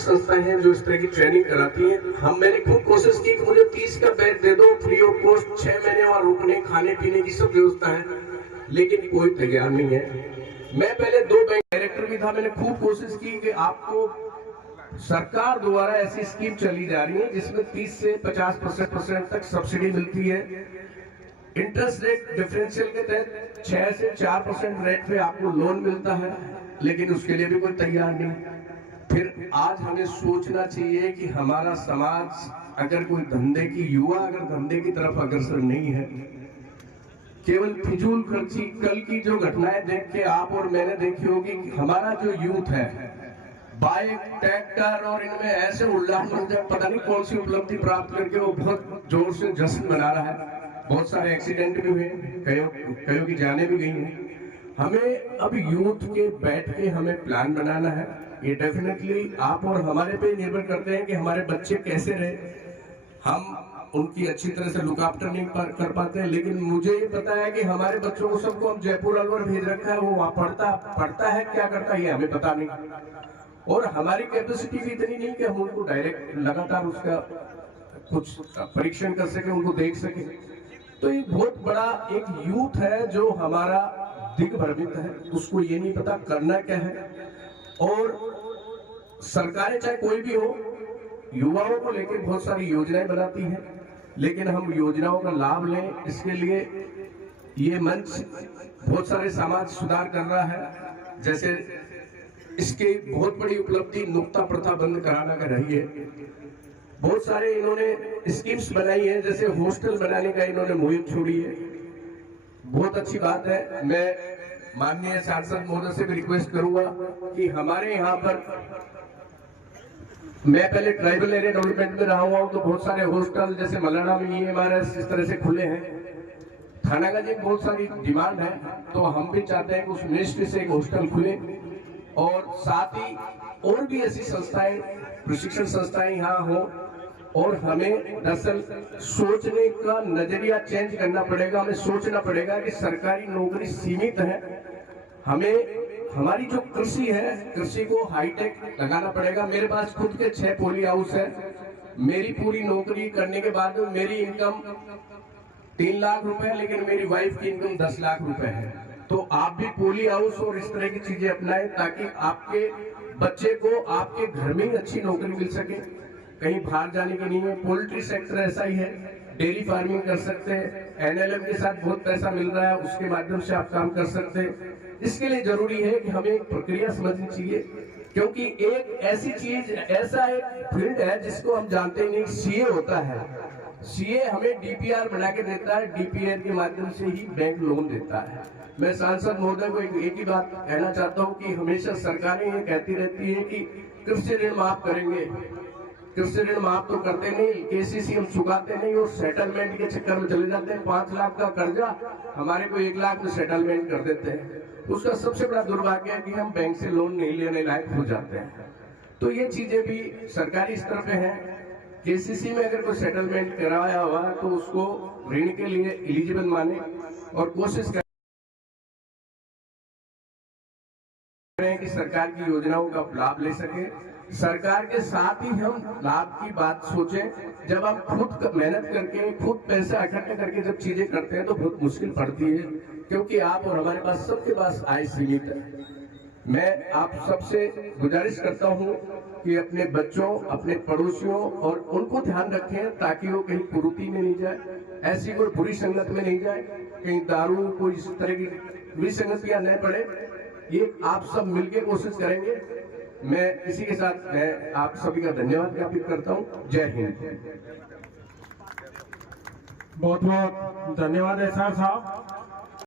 संस्थाएं हैं जो इस तरह की ट्रेनिंग कराती हैं। मैंने खूब कोशिश की कि मुझे 30 का बैच दे दो फ्री ऑफ कॉस्ट, 6 महीने वहां रुकने खाने पीने की सब व्यवस्था है, लेकिन कोई तैयार नहीं है। मैं पहले 2 बैंक डायरेक्टर भी था, मैंने खूब कोशिश की कि आपको सरकार द्वारा ऐसी स्कीम चली जा रही है जिसमें 30 से 50% तक सब्सिडी मिलती है। इंटरेस्ट रेट डिफरेंशियल के तहत 6 से 4% रेट पे आपको लोन मिलता है, लेकिन उसके लिए भी कोई तैयार नहीं। फिर आज हमें सोचना चाहिए कि हमारा समाज अगर कोई धंधे की युवा अगर धंधे की तरफ अग्रसर नहीं है, केवल फिजूल खर्ची, कल की जो घटनाएं देख के आप और मैंने देखी होगी कि हमारा जो यूथ है बाइक ट्रैक्टर और इनमें ऐसे उल्लास, पता नहीं कौन सी उपलब्धि प्राप्त करके वो बहुत जोर से जश्न मना रहा है। बहुत सारे एक्सीडेंट भी हुए, कईयों की जानें भी गई हैं। हमें अब यूथ के बैठ के हमें प्लान बनाना है। ये डेफिनेटली आप और हमारे पे निर्भर करते हैं कि हमारे बच्चे कैसे रहे। हम उनकी अच्छी तरह से लुक आफ्टर नहीं कर पाते हैं, लेकिन मुझे ये पता है कि हमारे बच्चों को सबको हम जयपुर अलवर भेज रखा है, वो वहां पढ़ता है क्या करता है ये हमें पता नहीं, और हमारी कैपेसिटी भी इतनी नहीं कि हम उनको डायरेक्ट लगातार उसका कुछ परीक्षण कर सके, उनको देख सके। तो ये बहुत बड़ा एक यूथ है जो हमारा दिग्भ्रमित है, उसको ये नहीं पता करना क्या है। और सरकारें चाहे कोई भी हो, युवाओं को लेकर बहुत सारी योजनाएं बनाती हैं, लेकिन हम योजनाओं का लाभ लें, इसके लिए ये मंच बहुत सारे समाज सुधार कर रहा है। जैसे इसकी बहुत बड़ी उपलब्धि नुक्ता प्रथा बंद कराना का रही है। बहुत सारे इन्होंने स्कीम्स बनाई है, जैसे हॉस्टल बनाने का इन्होंने मुहिम छोड़ी है, बहुत अच्छी बात है। मैं माननीय सांसद महोदय से भी रिक्वेस्ट करूंगा कि हमारे यहाँ पर, मैं पहले ट्राइबल एरिया डेवलपमेंट में रहा हुआ हूँ, तो बहुत सारे हॉस्टल जैसे मलाना में EMRS इस तरह से खुले हैं। थानागंज में बहुत सारी डिमांड है, तो हम भी चाहते हैं कि उस मिनिस्ट्री से एक हॉस्टल खुले, और साथ ही और भी ऐसी संस्थाएं, प्रशिक्षण संस्थाएं यहाँ हो। और हमें दरअसल सोचने का नजरिया चेंज करना पड़ेगा। हमें सोचना पड़ेगा कि सरकारी नौकरी सीमित है, हमें हमारी जो कृषि है, कृषि को हाईटेक लगाना पड़ेगा। मेरे पास खुद के 6 पोली हाउस है। मेरी पूरी नौकरी करने के बाद मेरी इनकम 3 लाख रुपए, लेकिन मेरी वाइफ की इनकम 10 लाख रुपए है। तो आप भी पोली हाउस और इस तरह की चीजें अपनाएं, ताकि आपके बच्चे को आपके घर में ही अच्छी नौकरी मिल सके, कहीं बाहर जाने की नहीं है। पोल्ट्री सेक्टर ऐसा ही है, डेयरी फार्मिंग कर सकते हैं, NLM के साथ बहुत पैसा मिल रहा है, उसके माध्यम से आप काम कर सकते हैं। इसके लिए जरूरी है कि हमें एक प्रक्रिया समझनी चाहिए, क्योंकि एक ऐसी चीज, ऐसा एक फील्ड है जिसको हम जानते ही नहीं, CA होता है। CA हमें DPR बना के देता है, DPR के माध्यम से ही बैंक लोन देता है। मैं सांसद महोदय को एक ही बात कहना चाहता हूँ कि हमेशा सरकारें ये कहती रहती है कि कृषि ऋण माफ करेंगे, कृषि ऋण माफ तो करते नहीं, KCC हम चुकाते नहीं, और सेटलमेंट के चक्कर में चले जाते हैं। 5 लाख का कर्जा हमारे को 1 लाख में सेटलमेंट कर देते हैं। उसका सबसे बड़ा दुर्भाग्य है कि हम बैंक से लोन नहीं लेने लायक हो जाते हैं। तो ये चीजें भी सरकारी स्तर पे हैं। KCC में अगर कोई सेटलमेंट कराया हुआ तो उसको ऋण के लिए एलिजिबल माने, और कोशिश करें कि सरकार की योजनाओं का लाभ ले सके। सरकार के साथ ही हम लाभ की बात सोचें। जब हम खुद मेहनत करके, खुद पैसा इकट्ठा करके जब चीजें करते हैं तो बहुत मुश्किल पड़ती है, क्योंकि आप और हमारे पास, सबके पास आय सीमित है। मैं आप सबसे गुजारिश करता हूं कि अपने बच्चों, अपने पड़ोसियों और उनको ध्यान रखें, ताकि वो कहीं कुरीति में नहीं जाए, ऐसी कोई बुरी संगत में नहीं जाए, कहीं दारू, कोई इस तरह की बुरी संगतियां न पड़े। ये आप सब मिलकर कोशिश करेंगे। मैं इसी के साथ मैं आप सभी का धन्यवाद ज्ञापित करता हूं। जय हिंद। बहुत बहुत धन्यवाद SR साहब।